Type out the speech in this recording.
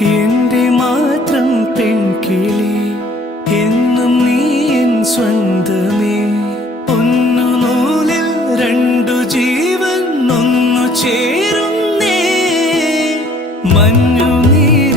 എന്റെ മാത്രം പെൺകിളി, എന്നും നീ എൻ സ്വന്തമേ. ഒന്നു നൂലിൽ രണ്ടു ജീവൻ ഒന്നു ചേരുന്നേ. മഞ്ഞു നീ